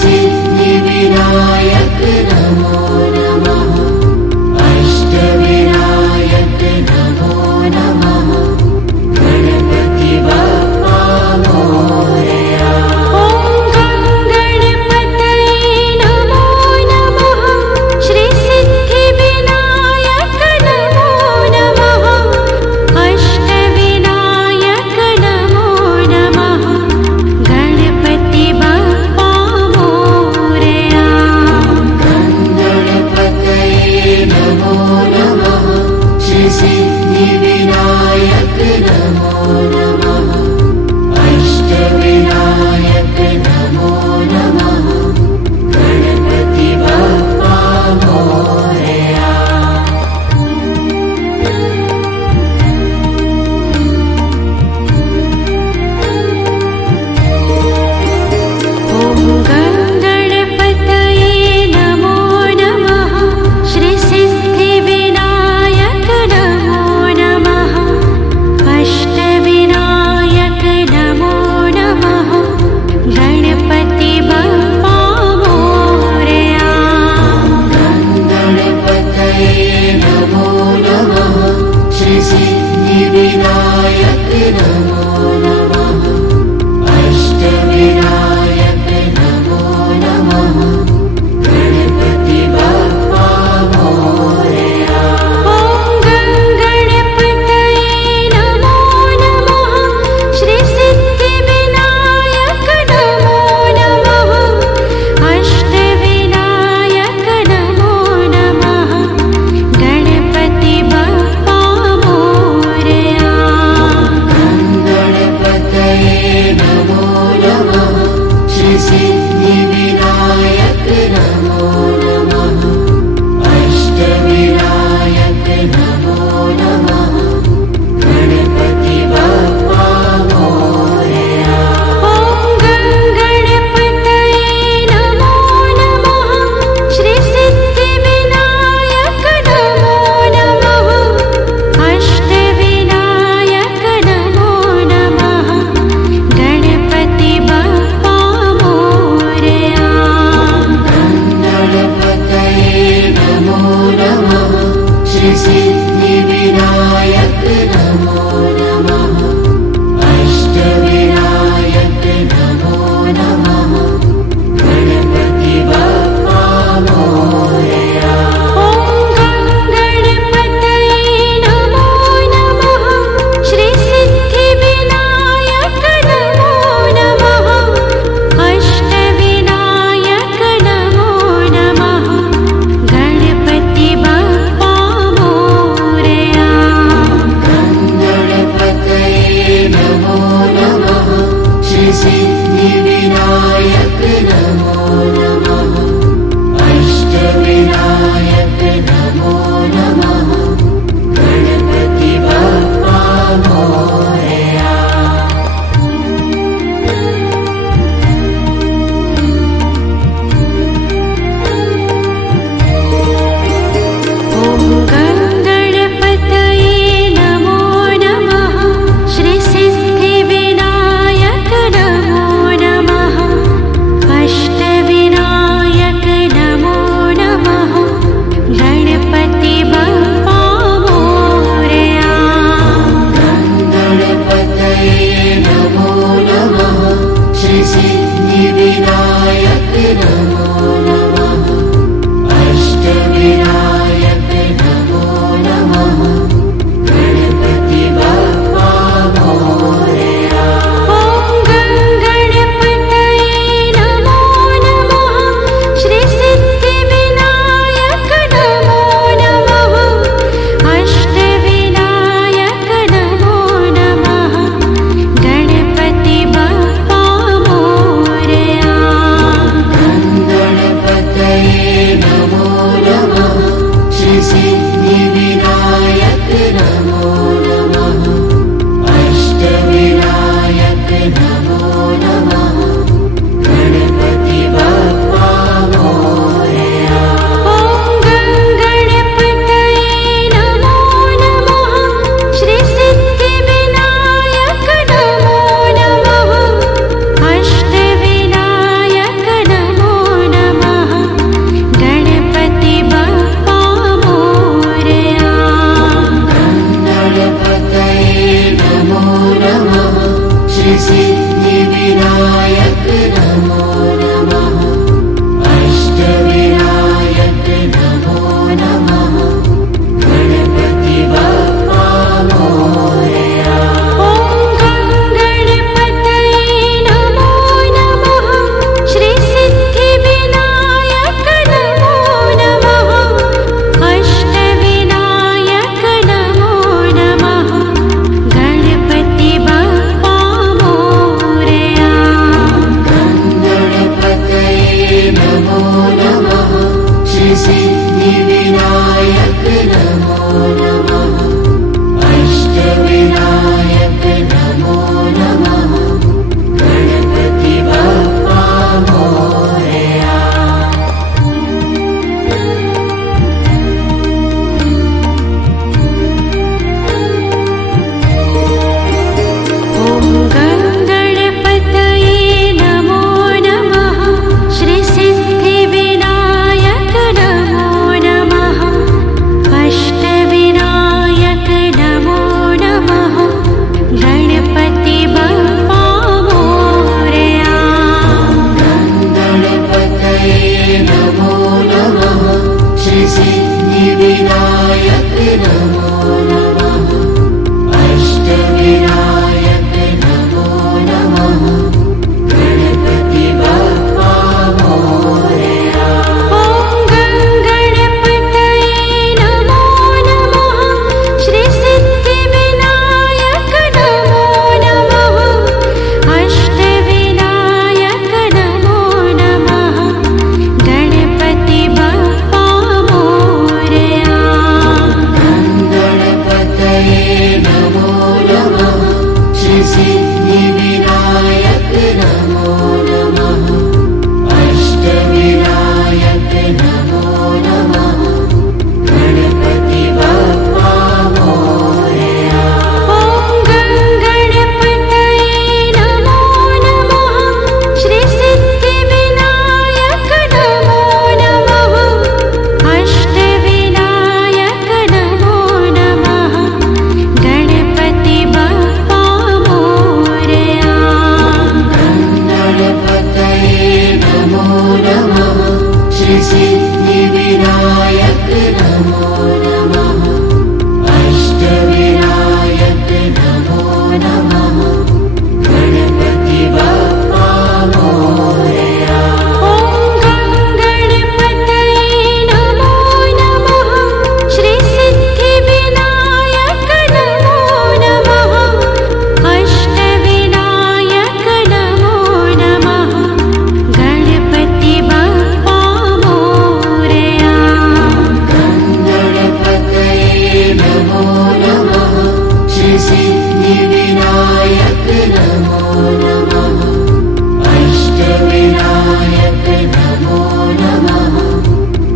सिद्धिविनायक नमो नमः। अष्टविनायक नमो नमः। गणपति बप्पा मोरया। ॐ गणपतये नमो नमः। श्री सिद्धिविनायक नमो नमः। अष्टविनायक नमो नमः। गणपति बप्पा मोरया। गणपतये नमो नमः। श्री सिद्धिविनायक नमो नमः। अष्टविनायक नमो नमः। गणपति बप्पा मोरया। ॐ गणपतये नमो नमः। श्री सिद्धिविनायक नमो नमः। अष्टविनायक नमो नमः। गणपति बप्पा मोरया। गणपतये नमो नमः। श्री सिद्धिविनायक नमो नमः। अष्टविनायक नमो नमः। गणपति बप्पा मोरया। ॐ गणपतये नमो नमः। श्री सिद्धिविनायक नमो नमः। अष्टविनायक नमो नमः। गणपति बप्पा मोरया। गणपतये नमो नमः। श्री सिद्धिविनायक नमो नमः। अष्टविनायक नमो नमः। गणपति बप्पा मोरया। ॐ गणपतये नमो नमः। श्री सिद्धिविनायक नमो नमः। अष्टविनायक नमो नमः। गणपति बप्पा मोरया। नमः श्रीसिद्धिविनायक नमो नमः अष्टविनायक नमो नमः गणपति बप्पा मोरया ॐ गणपतये नमो नमः श्रीसिद्धिविनायक नमो नमः अष्टविनायक नमो नमः गणपति बप्पा मोरया गणपतये नमो नमः श्रीसिद्धिविनायक नमो नमः अष्टविनायक नमो नमः गणपति बप्पा मोरया ॐ गणपतये नमो नमः श्रीसिद्धिविनायक नमो नमः अष्टविनायक नमो नमः गणपति बप्पा मोरया गणपतये नमो नमः श्रीसिद्धिविनायक नमो नमः अष्टविनायक नमो नमः गणपति बप्पा मोरया ॐ गणपतये नमो नमः श्रीसिद्धिविनायक नमो नमः अष्टविनायक नमो नमः गणपति बप्पा मोरया गणपतये नमो नमः श्रीसिद्धिविनायक नमो नमः अष्टविनायक नमो नमः गणपति बप्पा मोरया ॐ गणपतये नमो नमः श्रीसिद्धिविनायक नमो नमः अष्टविनायक नमो नमः गणपति बप्पा मोरया गणपतये नमो नमः श्रीसिद्धिविनायक नमो नमः अष्टविनायक नमो नमः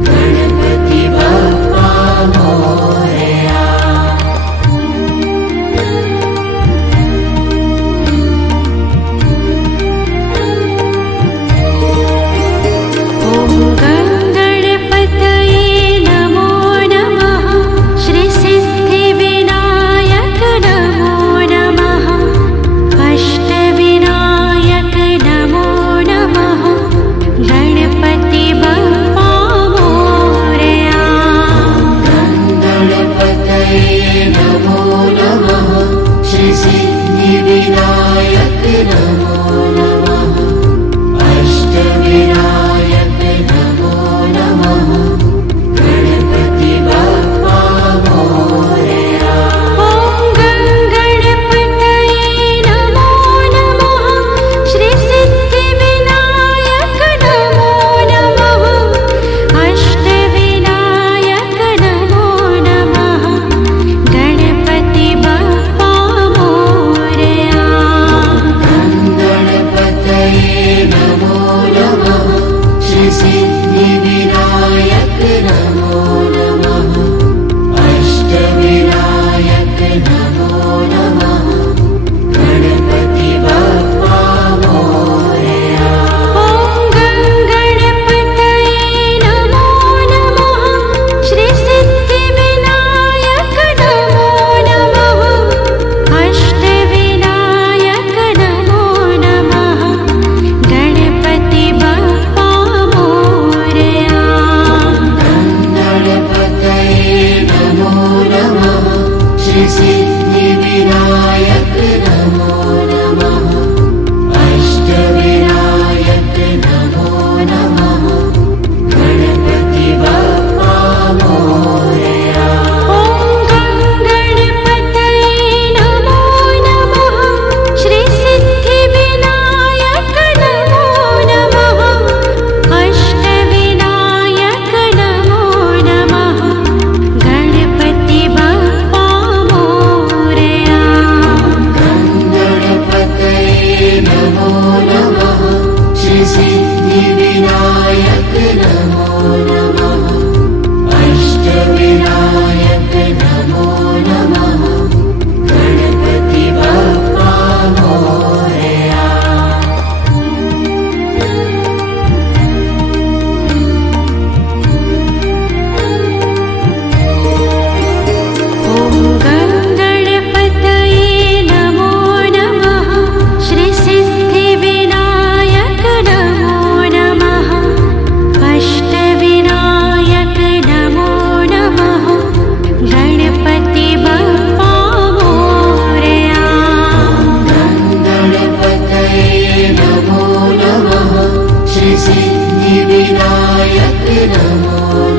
गणपति बप्पा मोरया ॐ गणपतये नमो नमः श्रीसिद्धिविनायक नमो नमः अष्टविनायक नमो नमः गणपति बप्पा मोरया गणपतये नमो नमः श्रीसिद्धिविनायक नमो नमः अष्टविनायक नमो नमः गणपति बप्पा मोरया ॐ गणपतये नमो नमः श्रीसिद्धिविनायक नमो नमः अष्टविनायक नमो नमः गणपति बप्पा मोरया गणपतये नमो नमः श्रीसिद्धिविनायक नमो नमः अष्टविनायक नमो नमः गणपति बप्पा मोरया ॐ गणपतये नमो नमः श्रीसिद्धिविनायक नमो नमः अष्टविनायक नमो नमः गणपति बप्पा मोरया विनायक नमो